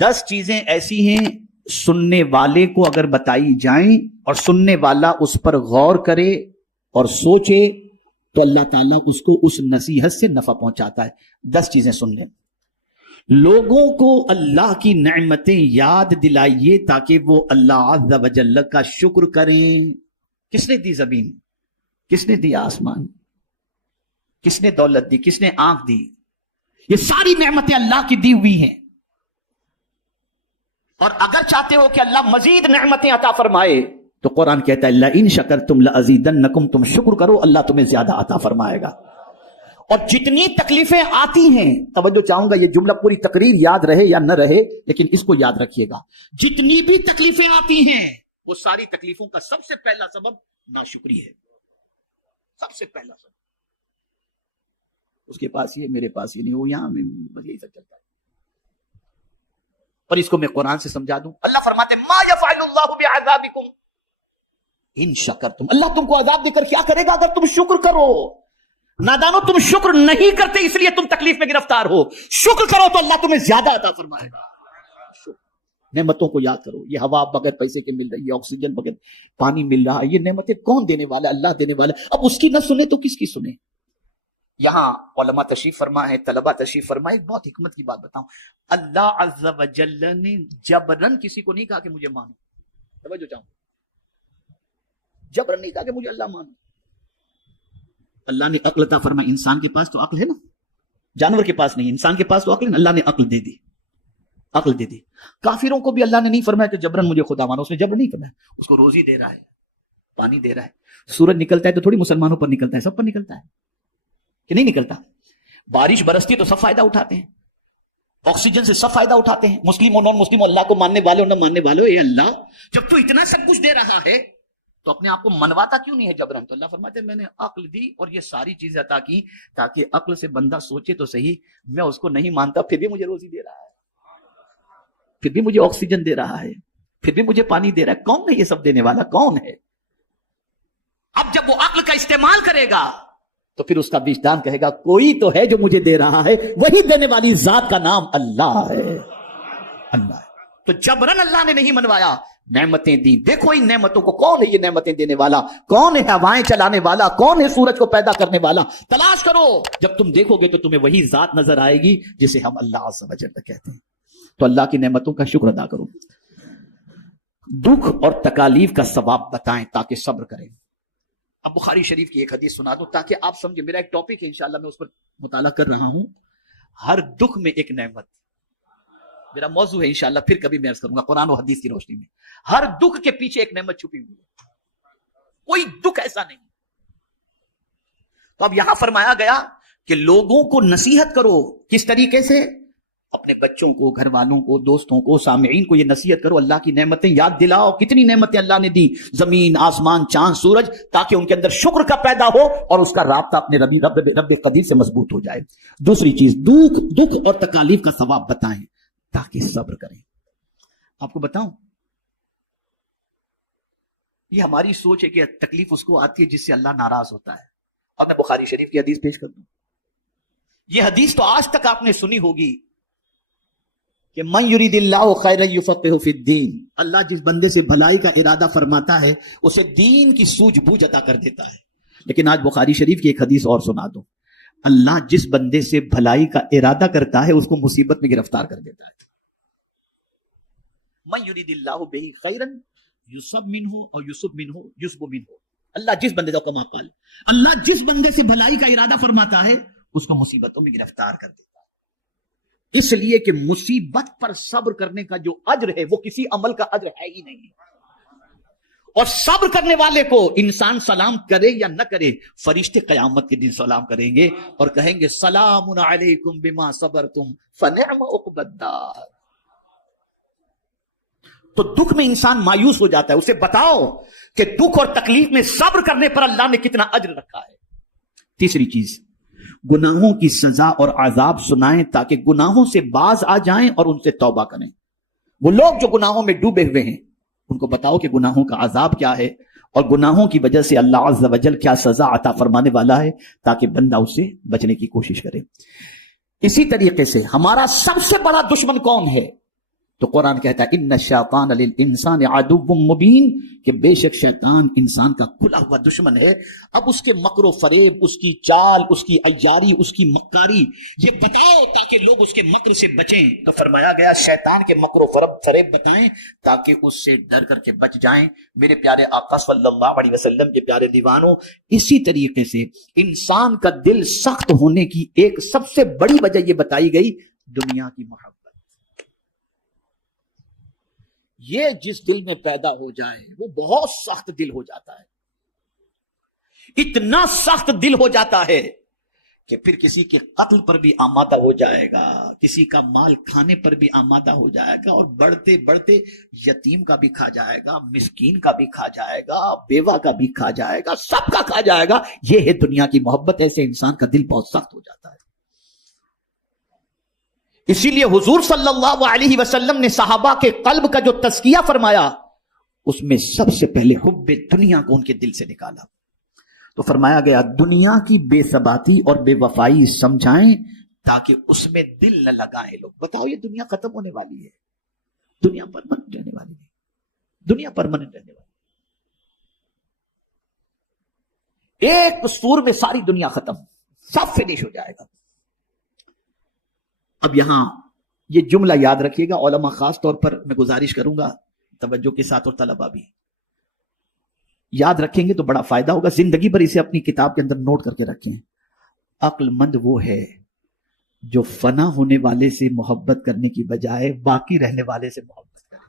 10 چیزیں ایسی ہیں سننے والے کو اگر بتائی جائیں اور سننے والا اس پر غور کرے اور سوچے تو اللہ تعالیٰ اس کو اس نصیحت سے نفع پہنچاتا ہے. 10 چیزیں سن لیں. لوگوں کو اللہ کی نعمتیں یاد دلائیے تاکہ وہ اللہ عز و جل کا شکر کریں. کس نے دی زمین؟ کس نے دیا آسمان؟ کس نے دولت دی؟ کس نے آنکھ دی؟ یہ ساری نعمتیں اللہ کی دی ہوئی ہیں. اور اگر چاہتے ہو کہ اللہ مزید نعمتیں عطا فرمائے تو قرآن کہتا ہے لئن شکرتم لازیدنکم، تم شکر کرو اللہ تمہیں زیادہ عطا فرمائے گا. اور جتنی تکلیفیں آتی ہیں، توجہ چاہوں گا یہ جملہ پوری تقریر یاد رہے یا نہ رہے لیکن اس کو یاد رکھیے گا، جتنی بھی تکلیفیں آتی ہیں وہ ساری تکلیفوں کا سب سے پہلا سبب ناشکری ہے. سب سے پہلا سبب. اس کے پاس یہ، میرے پاس یہ نہیں، وہ یہاں میں بس یہی سب چلتا ہے. اور اس کو میں قرآن سے سمجھا دوں. اللہ فرماتے ہیں ما یفعل اللہ بعذابکم ان شکرتم، اللہ تم کو عذاب دے کر کیا کرے گا اگر تم شکر کرو. نادانو، تم شکر نہیں کرتے اس لیے تم تکلیف میں گرفتار ہو. شکر کرو تو اللہ تمہیں زیادہ عطا فرمائے گا. نعمتوں کو یاد کرو. یہ ہوا بغیر پیسے کے مل رہی ہے، آکسیجن بغیر پانی مل رہا ہے، یہ نعمتیں کون دینے والا؟ اللہ دینے والا. اب اس کی نہ سنے تو کس کی سنے؟ یہاں علماء تشریف فرما ہے، طلباء تشریف فرما. ایک بہت حکمت کی بات بتاؤں، اللہ عز و جل نے جبرن کسی کو نہیں کہا کہ مجھے مانو. توجہ چاہوں، جبرن نہیں کہا کہ مجھے اللہ مانو. اللہ نے عقل عطا فرمائی. انسان کے پاس تو عقل ہے نا، جانور کے پاس نہیں، انسان کے پاس تو عقل ہے. اللہ نے عقل دے دی، عقل دے دی. کافروں کو بھی اللہ نے نہیں فرمایا کہ جبرن مجھے خدا مانو. اس نے جبرن نہیں فرمایا، اس کو روزی دے رہا ہے، پانی دے رہا ہے. سورج نکلتا ہے تو تھوڑی مسلمانوں پر نکلتا ہے، سب پر نکلتا ہے کہ نہیں نکلتا؟ بارش برستی تو سب فائدہ اٹھاتے ہیں، آکسیجن سے سب فائدہ اٹھاتے ہیں، مسلم اور نان مسلم، اللہ کو ماننے والے اور نہ ماننے والے. اے اللہ، جب تو اتنا سب کچھ دے رہا ہے تو اپنے آپ کو منواتا کیوں نہیں ہے جبرن؟ تو اللہ فرماتے ہیں میں نے عقل دی اور یہ ساری چیزیں عطا کی تاکہ عقل سے بندہ سوچے تو صحیح، میں اس کو نہیں مانتا پھر بھی مجھے روزی دے رہا ہے، پھر بھی مجھے آکسیجن دے رہا ہے، پھر بھی مجھے پانی دے رہا ہے. کون ہے یہ سب دینے والا؟ کون ہے؟ اب جب وہ عقل کا استعمال کرے گا تو پھر اس کا وجدان کہے گا کوئی تو ہے جو مجھے دے رہا ہے، وہی دینے والی ذات کا نام اللہ ہے. اللہ ہے. تو جبرن اللہ نے نہیں منوایا، نعمتیں دی. دیکھو ان نعمتوں کو، کون ہے یہ نعمتیں دینے والا؟ کون ہے ہوائیں چلانے والا؟ کون ہے سورج کو پیدا کرنے والا؟ تلاش کرو. جب تم دیکھو گے تو تمہیں وہی ذات نظر آئے گی جسے ہم اللہ عز و جل کہتے ہیں. تو اللہ کی نعمتوں کا شکر ادا کرو. دکھ اور تکالیف کا ثواب بتائیں تاکہ صبر کریں. اب بخاری شریف کی ایک حدیث سنا دو تاکہ آپ سمجھیں. میرا ایک ٹاپک ہے انشاءاللہ، میں اس پر مطالعہ کر رہا ہوں. ہر دکھ میں ایک نعمت، میرا موضوع ہے انشاءاللہ، پھر کبھی میں عرض کروں گا قرآن و حدیث کی روشنی میں. ہر دکھ کے پیچھے ایک نعمت چھپی ہوئی ہے، کوئی دکھ ایسا نہیں. تو اب یہاں فرمایا گیا کہ لوگوں کو نصیحت کرو. کس طریقے سے؟ اپنے بچوں کو، گھر والوں کو، دوستوں کو، سامعین کو یہ نصیحت کرو، اللہ کی نعمتیں یاد دلاؤ. کتنی نعمتیں اللہ نے دی، زمین، آسمان، چاند، سورج، تاکہ ان کے اندر شکر کا پیدا ہو اور اس کا رابطہ اپنے رب قدیر سے مضبوط ہو جائے. دوسری چیز، دکھ اور تکالیف کا ثواب بتائیں تاکہ صبر کریں. آپ کو بتاؤں، یہ ہماری سوچ ہے کہ تکلیف اس کو آتی ہے جس سے اللہ ناراض ہوتا ہے. اور میں بخاری شریف کی حدیث پیش کر دوں. یہ حدیث تو آج تک آپ نے سنی ہوگی کہ من یرید اللہ خیرا یفقہہ فی الدین، اللہ جس بندے سے بھلائی کا ارادہ فرماتا ہے اسے دین کی سوجھ بوجھ عطا کر دیتا ہے. لیکن آج بخاری شریف کی ایک حدیث اور سنا دو. اللہ جس بندے سے بھلائی کا ارادہ کرتا ہے اس کو مصیبت میں گرفتار کر دیتا ہے. من یرید اللہ بہ خیرا یصب منہ اور یصب منہ یصب منہ. اللہ جس بندے کا، کما قال، اللہ جس بندے سے بھلائی کا ارادہ فرماتا ہے اس کو مصیبتوں میں گرفتار کر دیتا ہے. اس لیے کہ مصیبت پر صبر کرنے کا جو اجر ہے وہ کسی عمل کا اجر ہے ہی نہیں. اور صبر کرنے والے کو انسان سلام کرے یا نہ کرے، فرشتے قیامت کے دن سلام کریں گے اور کہیں گے سلام علیکم بما صبرتم فنعم عقبی الدار. تو دکھ میں انسان مایوس ہو جاتا ہے، اسے بتاؤ کہ دکھ اور تکلیف میں صبر کرنے پر اللہ نے کتنا اجر رکھا ہے. تیسری چیز، گناہوں کی سزا اور عذاب سنائیں تاکہ گناہوں سے باز آ جائیں اور ان سے توبہ کریں. وہ لوگ جو گناہوں میں ڈوبے ہوئے ہیں ان کو بتاؤ کہ گناہوں کا عذاب کیا ہے اور گناہوں کی وجہ سے اللہ عز و جل کیا سزا عطا فرمانے والا ہے تاکہ بندہ اس سے بچنے کی کوشش کرے. اسی طریقے سے ہمارا سب سے بڑا دشمن کون ہے؟ تو قرآن کہتا ہے ان الشیطان للانسان عدو مبین کہ بے شک شیطان انسان کا کھلا ہوا دشمن ہے. اب اس کے مکر و فریب، اس کی چال، اس کی عیاری، اس کی مکاری یہ بتاؤ تاکہ لوگ اس کے مکر سے بچیں. تو فرمایا گیا شیطان کے مکر و فریب بتائیں تاکہ اس سے ڈر کر کے بچ جائیں. میرے پیارے آقا صلی اللہ علیہ وسلم کے پیارے دیوانوں، اسی طریقے سے انسان کا دل سخت ہونے کی ایک سب سے بڑی وجہ یہ بتائی گئی دنیا کی محبت. یہ جس دل میں پیدا ہو جائے وہ بہت سخت دل ہو جاتا ہے، اتنا سخت دل ہو جاتا ہے کہ پھر کسی کے قتل پر بھی آمادہ ہو جائے گا، کسی کا مال کھانے پر بھی آمادہ ہو جائے گا، اور بڑھتے بڑھتے یتیم کا بھی کھا جائے گا، مسکین کا بھی کھا جائے گا، بیوہ کا بھی کھا جائے گا، سب کا کھا جائے گا. یہ ہے دنیا کی محبت. ایسے انسان کا دل بہت سخت ہو جاتا ہے. اسی لیے حضور صلی اللہ علیہ وسلم نے صحابہ کے قلب کا جو تزکیہ فرمایا اس میں سب سے پہلے حب دنیا کو ان کے دل سے نکالا. تو فرمایا گیا دنیا کی بے ثباتی اور بے وفائی سمجھائیں تاکہ اس میں دل نہ لگائیں لوگ. بتاؤ یہ دنیا ختم ہونے والی ہے، دنیا پرماننٹ رہنے والی ہے، دنیا پرماننٹ رہنے والی ہے. ایک سور میں ساری دنیا ختم، سب فنش ہو جائے گا. اب یہاں یہ جملہ یاد رکھیے گا، علماء خاص طور پر میں گزارش کروں گا توجہ کے ساتھ، اور طلبہ بھی یاد رکھیں گے تو بڑا فائدہ ہوگا. زندگی بھر اسے اپنی کتاب کے اندر نوٹ کر کے رکھیں. عقل مند وہ ہے جو فنا ہونے والے سے محبت کرنے کی بجائے باقی رہنے والے سے محبت کرے.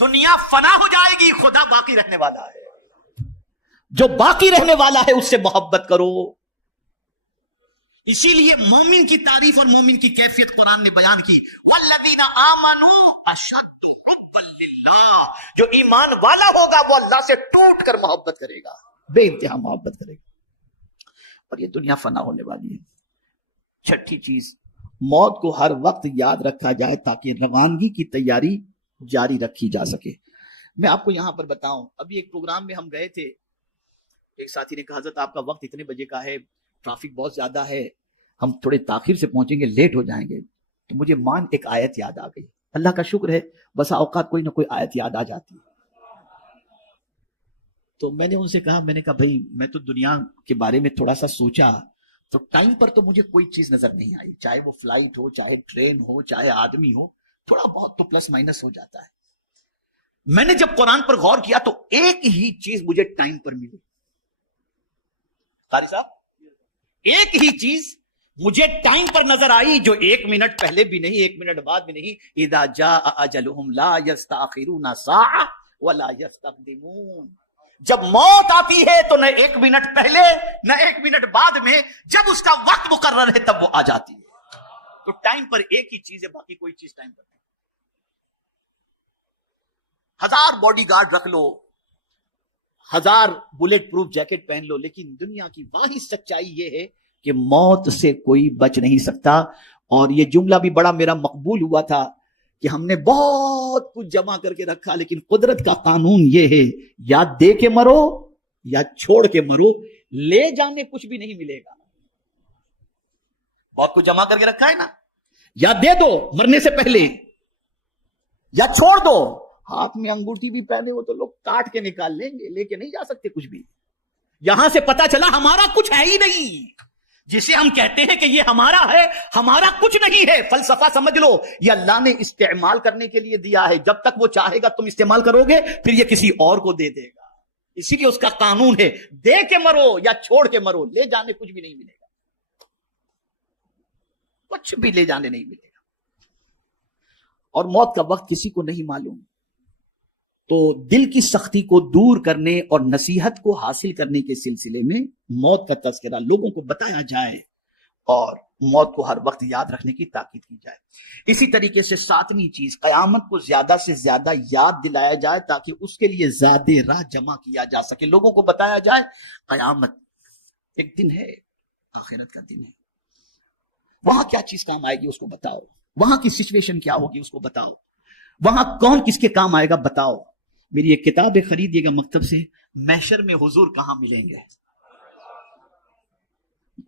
دنیا فنا ہو جائے گی، خدا باقی رہنے والا ہے. جو باقی رہنے والا ہے اس سے محبت کرو. اسی لیے مومن کی تعریف اور مومن کی کیفیت قرآن نے بیان کی. والذین آمنوا اشد حبا للہ، جو ایمان والا ہوگا وہ اللہ سے ٹوٹ کر محبت کرے گا، بے انتہا محبت کرے گا. اور یہ دنیا فنا ہونے والی ہے. چھٹی چیز، موت کو ہر وقت یاد رکھا جائے تاکہ روانگی کی تیاری جاری رکھی جا سکے. میں آپ کو یہاں پر بتاؤں، ابھی ایک پروگرام میں ہم گئے تھے، ایک ساتھی نے کہا حضرت آپ کا وقت اتنے بجے کا ہے، ٹریفک بہت زیادہ ہے، ہم تھوڑے تاخیر سے پہنچیں گے، لیٹ ہو جائیں گے. تو مجھے ایک آیت یاد آ گئی. اللہ کا شکر ہے بسا اوقات کوئی نہ کوئی آیت یاد آ جاتی ہے. تو میں نے ان سے کہا، میں نے کہا بھائی میں تو دنیا کے بارے میں تھوڑا سا سوچا تو ٹائم پر تو مجھے کوئی چیز نظر نہیں آئی، چاہے وہ فلائٹ ہو، چاہے ٹرین ہو، چاہے آدمی ہو، تھوڑا بہت تو پلس مائنس ہو جاتا ہے. میں نے جب قرآن پر غور کیا تو ایک ہی چیز مجھے ٹائم پر ملی. قاری صاحب، ایک ہی چیز مجھے ٹائم پر نظر آئی جو 1 منٹ پہلے بھی نہیں، 1 منٹ بعد بھی نہیں. اذا جاء اجلهم لا يستأخرون ساعة ولا يستقدمون. جب موت آتی ہے تو نہ 1 منٹ پہلے نہ 1 منٹ بعد میں، جب اس کا وقت مقرر ہے تب وہ آ جاتی ہے. تو ٹائم پر ایک ہی چیز ہے، باقی کوئی چیز ٹائم پر نہیں. 1000 باڈی گارڈ رکھ لو، 1000 بلیٹ پروف جیکٹ پہن لو، لیکن دنیا کی واحد سچائی یہ ہے کہ موت سے کوئی بچ نہیں سکتا. اور یہ جملہ بھی بڑا میرا مقبول ہوا تھا کہ ہم نے بہت کچھ جمع کر کے رکھا، لیکن قدرت کا قانون یہ ہے یا دے کے مرو یا چھوڑ کے مرو، لے جانے کچھ بھی نہیں ملے گا. بہت کچھ جمع کر کے رکھا ہے نا، یا دے دو مرنے سے پہلے یا چھوڑ دو. ہاتھ میں انگوٹھی بھی پہنے ہو تو لوگ کاٹ کے نکال لیں گے، لے کے نہیں جا سکتے کچھ بھی. یہاں سے پتا چلا ہمارا کچھ ہے ہی نہیں. جسے ہم کہتے ہیں کہ یہ ہمارا ہے، ہمارا کچھ نہیں ہے. فلسفہ سمجھ لو، یہ اللہ نے استعمال کرنے کے لیے دیا ہے. جب تک وہ چاہے گا تم استعمال کرو گے، پھر یہ کسی اور کو دے دے گا. اسی لیے اس کا قانون ہے دے کے مرو یا چھوڑ کے مرو، لے جانے کچھ بھی نہیں ملے گا، کچھ بھی لے جانے نہیں ملے گا. اور موت کا وقت کسی کو نہیں معلوم. تو دل کی سختی کو دور کرنے اور نصیحت کو حاصل کرنے کے سلسلے میں موت کا تذکرہ لوگوں کو بتایا جائے اور موت کو ہر وقت یاد رکھنے کی تاکید کی جائے. اسی طریقے سے 7ویں چیز، قیامت کو زیادہ سے زیادہ یاد دلایا جائے تاکہ اس کے لیے زیادہ راہ جمع کیا جا سکے. لوگوں کو بتایا جائے قیامت ایک دن ہے، آخرت کا دن ہے، وہاں کیا چیز کام آئے گی اس کو بتاؤ، وہاں کی سچویشن کیا ہوگی اس کو بتاؤ، وہاں کون کس کے کام آئے گا بتاؤ. میری ایک کتاب خریدیے گا مکتب سے، محشر میں حضور کہاں ملیں گے.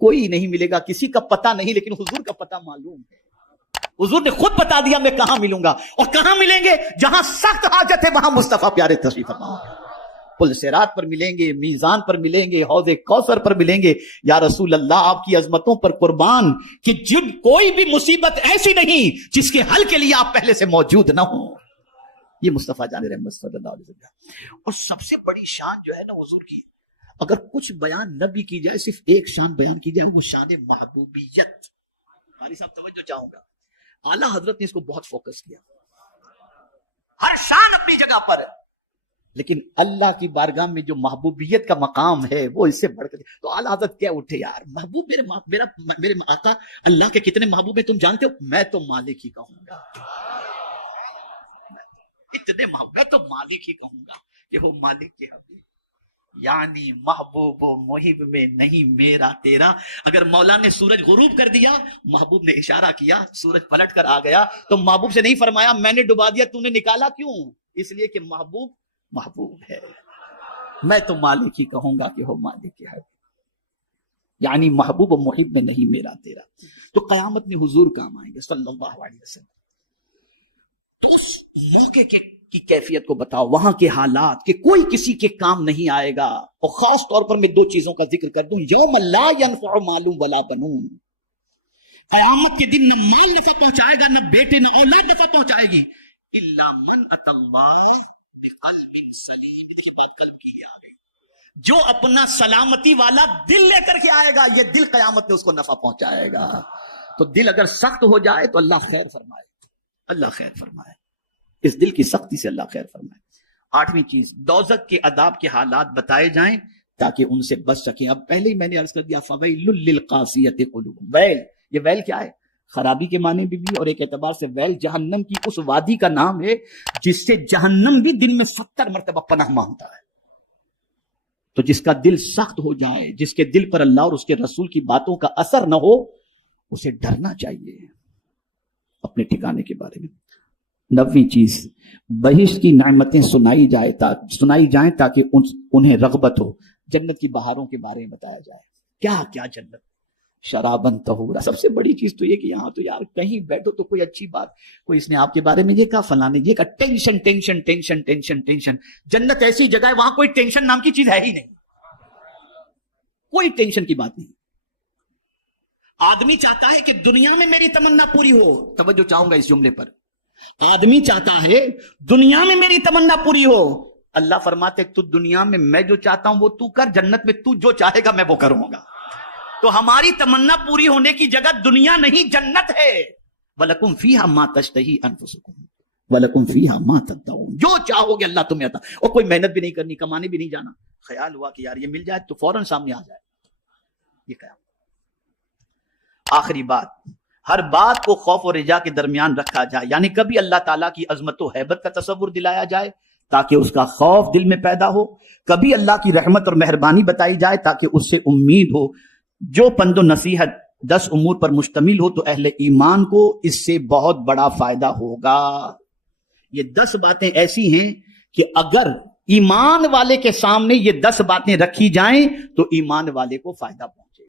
کوئی نہیں ملے گا، کسی کا پتہ نہیں، لیکن حضور کا پتہ معلوم ہے. حضور نے خود بتا دیا میں کہاں ملوں گا، اور کہاں ملیں گے؟ جہاں سخت حاجت ہے وہاں مصطفیٰ پیارے تشریف فرما گے۔ پل صراط پر ملیں گے، میزان پر ملیں گے، حوض کوثر پر ملیں گے۔ یا رسول اللہ آپ کی عظمتوں پر قربان کہ جن کوئی بھی مصیبت ایسی نہیں جس کے حل کے لیے آپ پہلے سے موجود نہ ہوں۔ یہ مصطفیٰ جان رحمت صلی اللہ علیہ وسلم۔ اور سب سے بڑی شان جو ہے نا حضور کی، اگر کچھ بیان نہ بھی کی جائے، صرف ایک شان بیان کی جائے، وہ شان محبوبیت۔ ہماری صاحب توجہ چاہوں گا، اعلیٰ حضرت نے اس کو بہت فوکس کیا، ہر شان اپنی جگہ پر، لیکن اللہ کی بارگاہ میں جو محبوبیت کا مقام ہے وہ اس سے بڑھ کر، تو اعلیٰ حضرت کیا اٹھے یار، محبوب میرے آقا اللہ کے کتنے محبوب ہیں تم جانتے ہو؟ میں تو مالک ہی کہوں گا، اتنے محبوب، میں تو مالک ہی کہوں گا کہ وہ مالک کے حبیب، یعنی محبوب و محب میں نہیں میرا تیرا۔ اگر مولا نے سورج غروب کر دیا، محبوب نے اشارہ کیا، سورج پلٹ کر آ گیا، تو محبوب سے نہیں فرمایا میں نے ڈبا دیا تو نے نکالا کیوں؟ اس لیے کہ محبوب محبوب ہے، میں تو مالک ہی کہوں گا کہ وہ مالک ہے، یعنی محبوب و محب میں نہیں میرا تیرا۔ تو قیامت میں حضور کام آئیں گے صلی اللہ علیہ وسلم۔ تو اس موقع کی کیفیت کو بتاؤ، وہاں کے حالات کہ کوئی کسی کے کام نہیں آئے گا۔ اور خاص طور پر میں دو چیزوں کا ذکر کر دوں، یوم لا ينفع مال ولا بنون، قیامت کے دن نہ مال نفع پہنچائے گا، نہ بیٹے نہ اولاد نفع پہنچائے گی، الا من اتى الله بقلب سلیم۔ دیکھیے بات قلب کی آ گئی، جو اپنا سلامتی والا دل لے کر کے آئے گا، یہ دل قیامت میں اس کو نفع پہنچائے گا۔ تو دل اگر سخت ہو جائے تو اللہ خیر فرمائے، اللہ خیر فرمائے، اس دل کی سختی سے اللہ خیر فرمائے۔ آٹھویں چیز، دوزخ کے عذاب کے حالات بتائے جائیں تاکہ ان سے بچ سکیں۔ اب پہلے ہی میں نے عرض کر دیا فویل للقاسیۃ قلوبہم، ویل، یہ ویل کیا ہے؟ خرابی کے معنی بھی، اور ایک اعتبار سے ویل جہنم کی اس وادی کا نام ہے جس سے جہنم بھی دن میں 70 مرتبہ پناہ مانگتا ہے۔ تو جس کا دل سخت ہو جائے، جس کے دل پر اللہ اور اس کے رسول کی باتوں کا اثر نہ ہو، اسے ڈرنا چاہیے اپنے ٹھکانے کے بارے میں۔ 9ویں چیز، بہشت کی نعمتیں سنائی جائیں تاکہ انہیں رغبت ہو۔ جنت کی بہاروں کے بارے میں بتایا جائے، کیا کیا جنت، شرابن طہورا۔ سب سے بڑی چیز تو یہ کہ یہاں تو یار کہیں بیٹھو تو کوئی اچھی بات، کوئی اس نے آپ کے بارے میں یہ کہا، فلاں نے یہ کہا، tension tension tension tension tension. جنت ایسی جگہ ہے وہاں کوئی ٹینشن نام کی چیز ہے ہی نہیں، کوئی ٹینشن کی بات نہیں۔ آدمی چاہتا ہے کہ دنیا میں میری تمنا پوری ہو، توجہ چاہوں گا اس جملے پر، آدمی چاہتا ہے دنیا میں میری تمنا پوری ہو، اللہ فرماتے تو دنیا میں جو چاہتا ہوں وہ تو کر، جنت میں تو جو چاہے گا میں وہ کروں گا۔ تو ہماری تمنا پوری ہونے کی جگہ دنیا نہیں جنت ہے۔ وَلَكُمْ فِيهَا مَا تَشْتَهِي أَنفُسُكُمْ وَلَكُمْ فِيهَا مَا تَدَّعُونَ، جو چاہو گے اللہ تمہیں عطا، اور کوئی محنت بھی نہیں کرنی، کمانے بھی نہیں جانا، خیال ہوا کہ یار یہ مل جائے تو فوراً سامنے آ جائے، یہ قیامت۔ آخری بات، ہر بات کو خوف و رجا کے درمیان رکھا جائے، یعنی کبھی اللہ تعالیٰ کی عظمت و ہیبت کا تصور دلایا جائے تاکہ اس کا خوف دل میں پیدا ہو، کبھی اللہ کی رحمت اور مہربانی بتائی جائے تاکہ اس سے امید ہو۔ جو پند و نصیحت 10 امور پر مشتمل ہو تو اہل ایمان کو اس سے بہت بڑا فائدہ ہوگا۔ یہ 10 باتیں ایسی ہیں کہ اگر ایمان والے کے سامنے یہ 10 باتیں رکھی جائیں تو ایمان والے کو فائدہ پہنچے۔